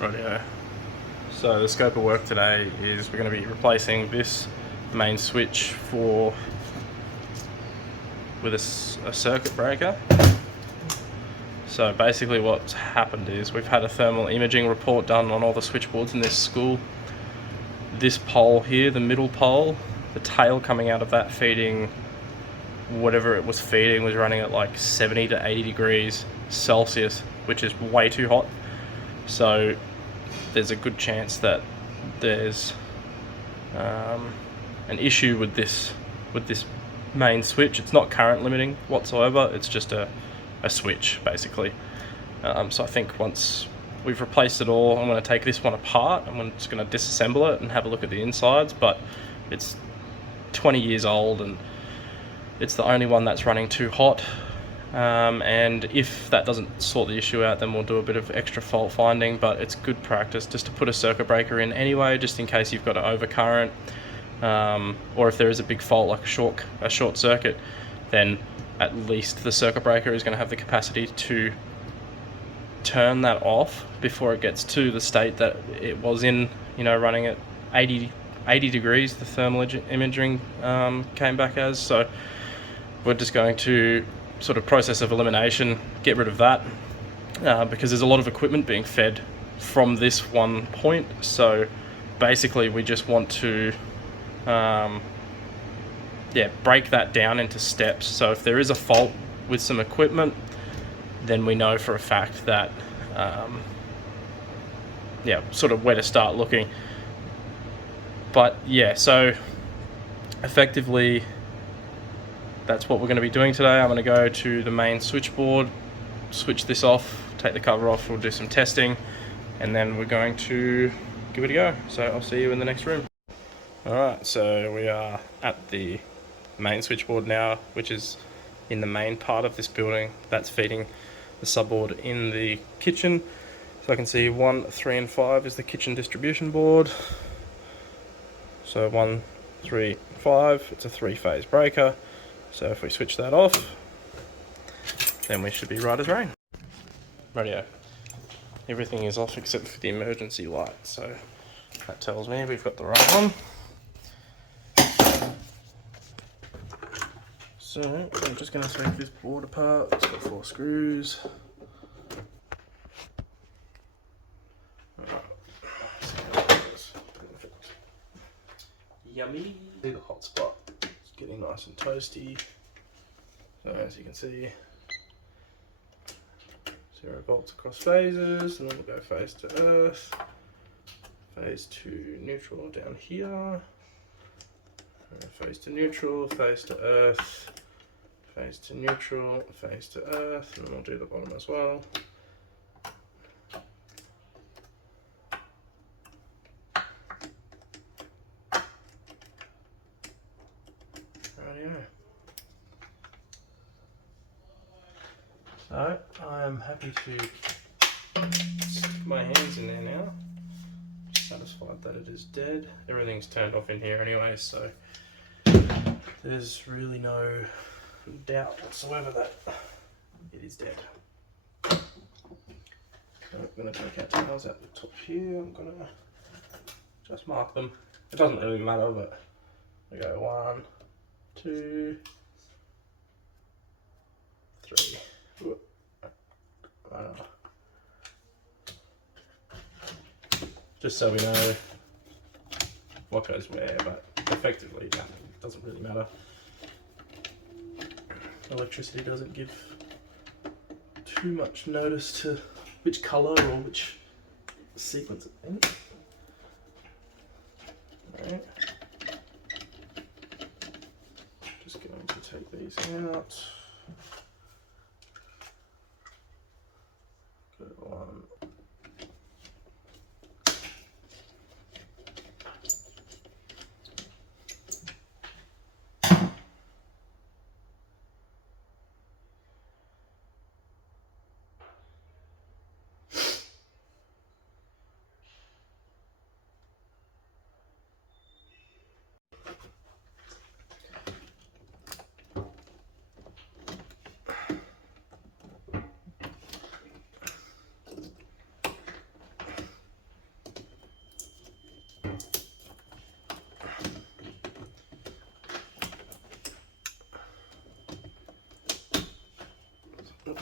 Rightio. So the scope of work today is we're going to be replacing this main switch with a circuit breaker. So basically what's happened is we've had a thermal imaging report done on all the switchboards in this school. This pole here, the middle pole, the tail coming out of that feeding whatever it was feeding was running at like 70 to 80 degrees Celsius, which is way too hot. So there's a good chance that there's an issue with this main switch. It's not current limiting whatsoever, it's just a switch basically. So I think once we've replaced it all, I'm going to take this one apart. I'm just going to disassemble it and have a look at the insides, but it's 20 years old and it's the only one that's running too hot. And if that doesn't sort the issue out, then we'll do a bit of extra fault finding, but it's good practice just to put a circuit breaker in anyway, just in case you've got an overcurrent, or if there is a big fault like a short circuit, then at least the circuit breaker is going to have the capacity to turn that off before it gets to the state that it was in, running at 80 degrees, the thermal imaging came back as. So we're just going to sort of process of elimination, get rid of that, because there's a lot of equipment being fed from this one point. So basically we just want to break that down into steps. So if there is a fault with some equipment, then we know for a fact that sort of where to start looking. But yeah, so effectively that's what we're going to be doing today. I'm going to go to the main switchboard, switch this off, take the cover off, we'll do some testing, and then we're going to give it a go. So I'll see you in the next room. Alright, so we are at the main switchboard now, which is in the main part of this building. That's feeding the subboard in the kitchen. So I can see 1, 3 and 5 is the kitchen distribution board. So 1, 3, 5, it's a 3-phase breaker. So if we switch that off, then we should be right as rain. Rightio. Everything is off except for the emergency light, so that tells me we've got the right one. So I'm just going to take this board apart. It's got 4 screws. Yummy. See the hot spot. It's getting nice and toasty. So as you can see, 0 volts across phases, and then we'll go phase to earth, phase to neutral down here, phase to neutral, phase to earth, phase to neutral, phase to earth, and then we'll do the bottom as well. Rightio. So I am happy to stick my hands in there now. Satisfied that it is dead. Everything's turned off in here anyway, so there's really no doubt whatsoever that it is dead. So I'm going to take out tails at the top here. I'm going to just mark them. It doesn't really matter, but we go 1, 2, 3. Just so we know what goes where, but effectively that doesn't really matter. Electricity doesn't give too much notice to which colour or which sequence it's in. Alright. Just going to take these out. Go 1.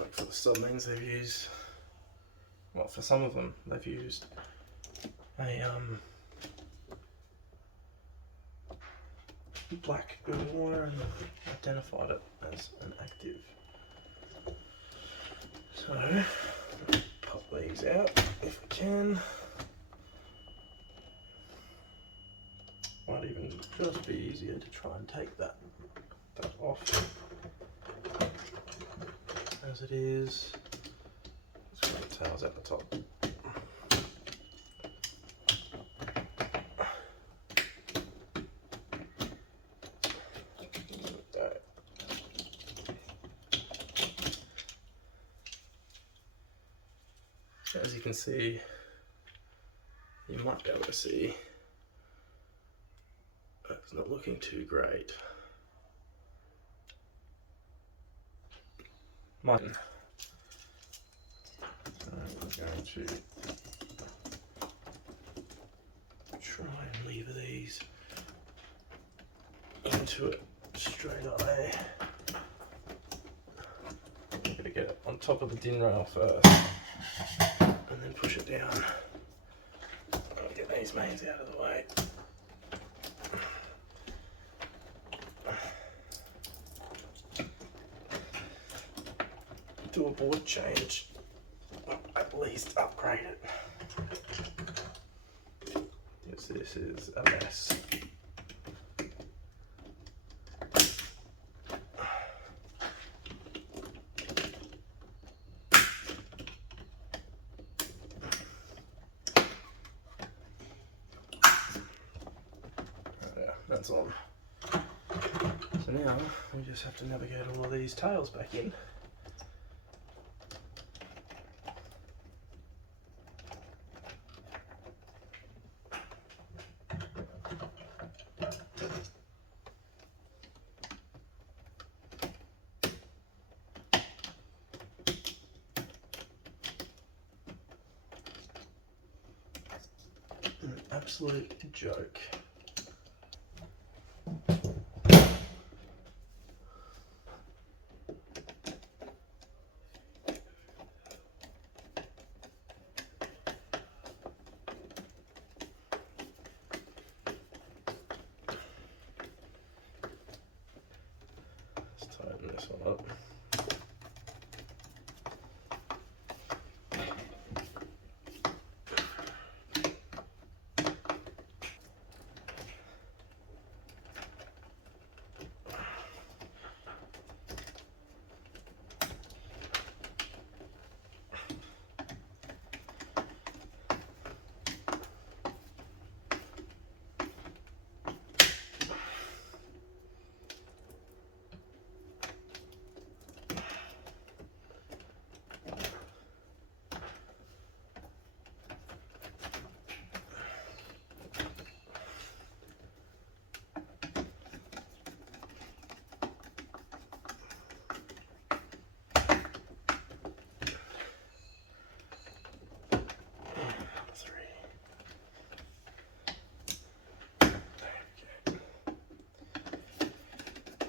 like for the sub mains they've used, well, for some of them they've used a black building wire and identified it as an active. So pop these out if we can. Might even just be easier to try and take that off as it is. Let's get the tails at the top. As you can see, you might be able to see, it's not looking too great. Mine. We're going to try and lever these into it straight away. I'm going to get it on top of the din rail first and then push it down. I'll get these mains out of the way. Do a board change, or at least upgrade it. Yes, this is a mess. Yeah, that's on. So now we just have to navigate all of these tails back in. An absolute joke. Let's tighten this one up.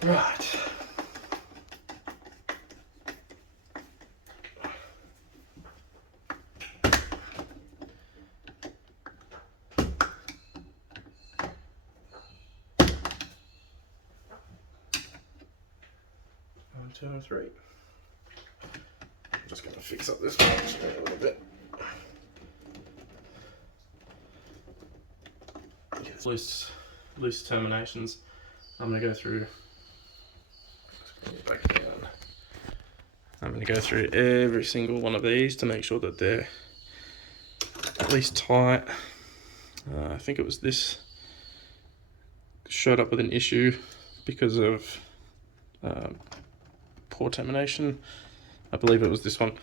Right. One, two, and three. I'm just going to fix up this one a little bit. Okay, loose terminations. I'm going to go through. Back down. I'm going to go through every single one of these to make sure that they're at least tight. I think it was this showed up with an issue because of poor termination. I believe it was this one. It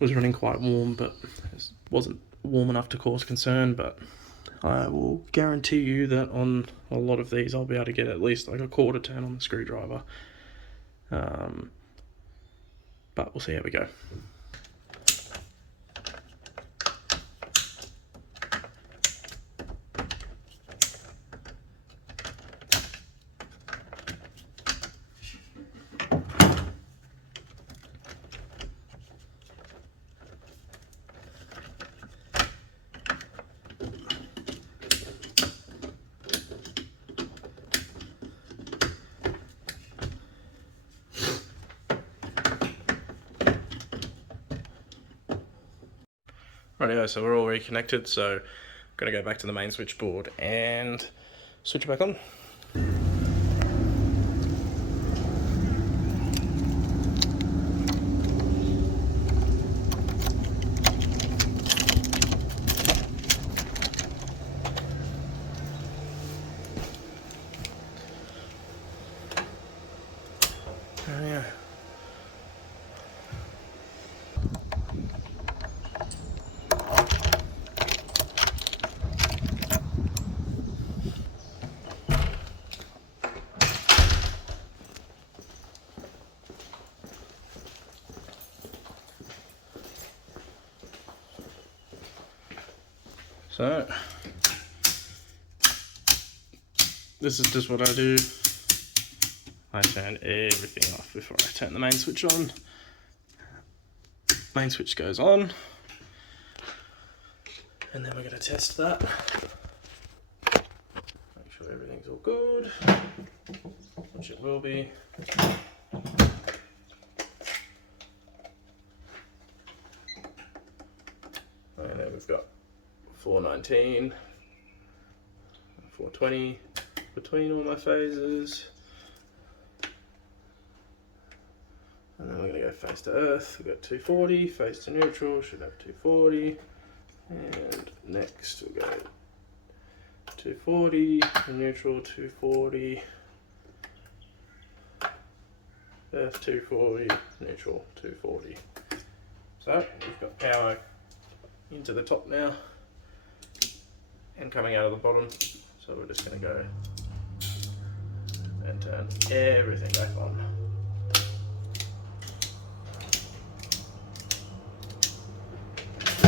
was running quite warm, but it wasn't warm enough to cause concern. But I will guarantee you that on a lot of these I'll be able to get at least like a quarter turn on the screwdriver. But we'll see how we go. Rightio, so we're all reconnected, so I'm going to go back to the main switchboard and switch it back on. Oh yeah. So, this is just what I do. I turn everything off before I turn the main switch on. Main switch goes on. And then we're going to test that. Make sure everything's all good, which it will be. And then we've got 419, 420 between all my phases. And then we're going to go face to earth. We've got 240, face to neutral, should have 240. And next we'll go 240, neutral 240, earth 240, neutral 240. So we've got power into the top now and coming out of the bottom. So we're just going to go and turn everything back on.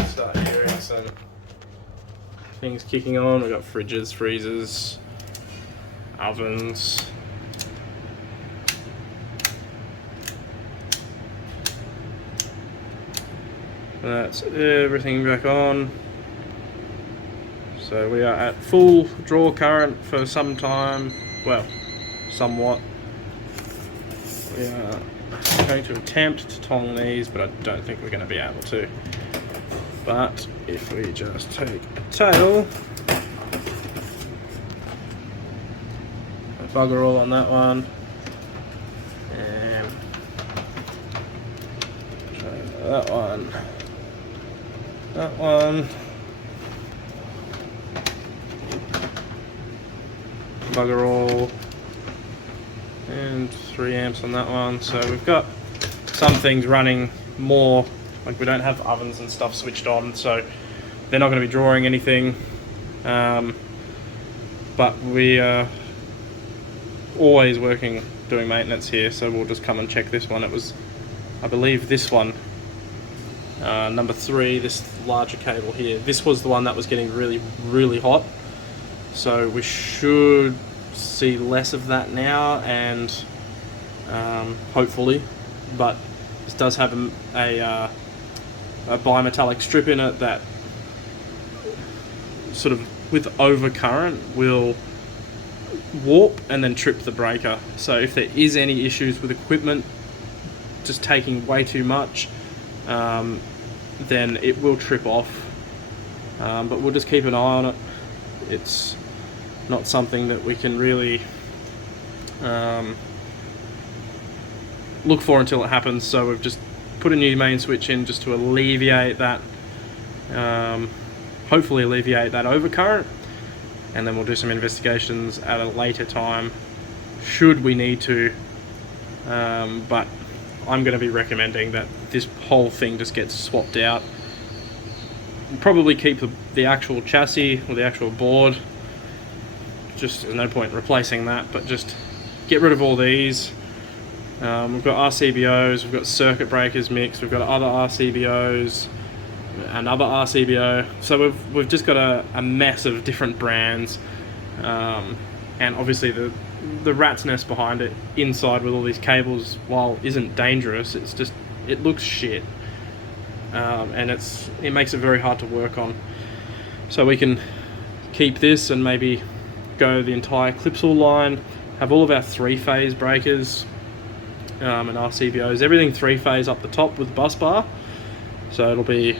Start hearing some things kicking on. We've got fridges, freezers, ovens. That's everything back on. So we are at full draw current for some time. Well, somewhat. We are going to attempt to tong these, but I don't think we're going to be able to. But if we just take a tail, a bugger all on that one, and that one, bugger all, and 3 amps on that one. So we've got some things running more. Like we don't have ovens and stuff switched on, so they're not going to be drawing anything. But we are always doing maintenance here, so we'll just come and check this one. It was, I believe, this one, number 3, this larger cable here. This was the one that was getting really, really hot. So we should see less of that now, and hopefully, but this does have a bimetallic strip in it that sort of with overcurrent will warp and then trip the breaker. So if there is any issues with equipment just taking way too much, then it will trip off. But we'll just keep an eye on it. It's not something that we can really look for until it happens, so we've just put a new main switch in just to alleviate that, hopefully alleviate that overcurrent, and then we'll do some investigations at a later time should we need to, but I'm going to be recommending that this whole thing just gets swapped out. We'll probably keep the actual chassis or the actual board, just there's no point replacing that, but just get rid of all these. We've got RCBOs, we've got circuit breakers mixed, we've got other RCBOs, another RCBO. So we've just got a mess of different brands, and obviously the rat's nest behind it inside with all these cables, while isn't dangerous, it's just, it looks shit, and it makes it very hard to work on. So we can keep this and maybe go the entire Clipsal line, have all of our 3-phase breakers and RCBOs, everything 3-phase up the top with bus bar. So it'll be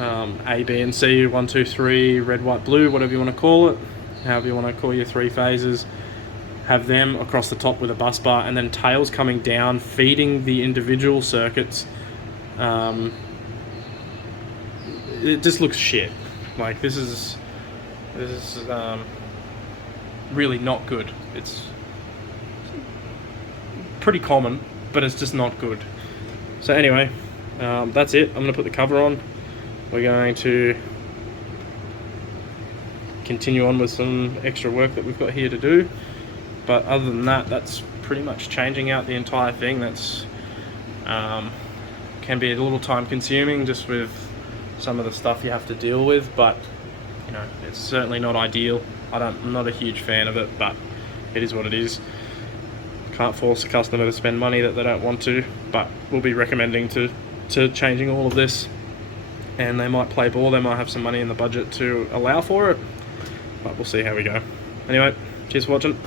A, B and C, 1, 2, 3, red, white, blue, whatever you want to call it, however you want to call your 3 phases. Have them across the top with a bus bar, and then tails coming down, feeding the individual circuits. It just looks shit. Like, this is really not good. It's pretty common, but it's just not good. So anyway, that's it. I'm going to put the cover on. We're going to continue on with some extra work that we've got here to do. But other than that, that's pretty much changing out the entire thing. That's can be a little time consuming just with some of the stuff you have to deal with, but you know, it's certainly not ideal. I'm not a huge fan of it, but it is what it is. Can't force a customer to spend money that they don't want to, but we'll be recommending to changing all of this, and they might play ball. They might have some money in the budget to allow for it, but we'll see how we go. Anyway, cheers for watching.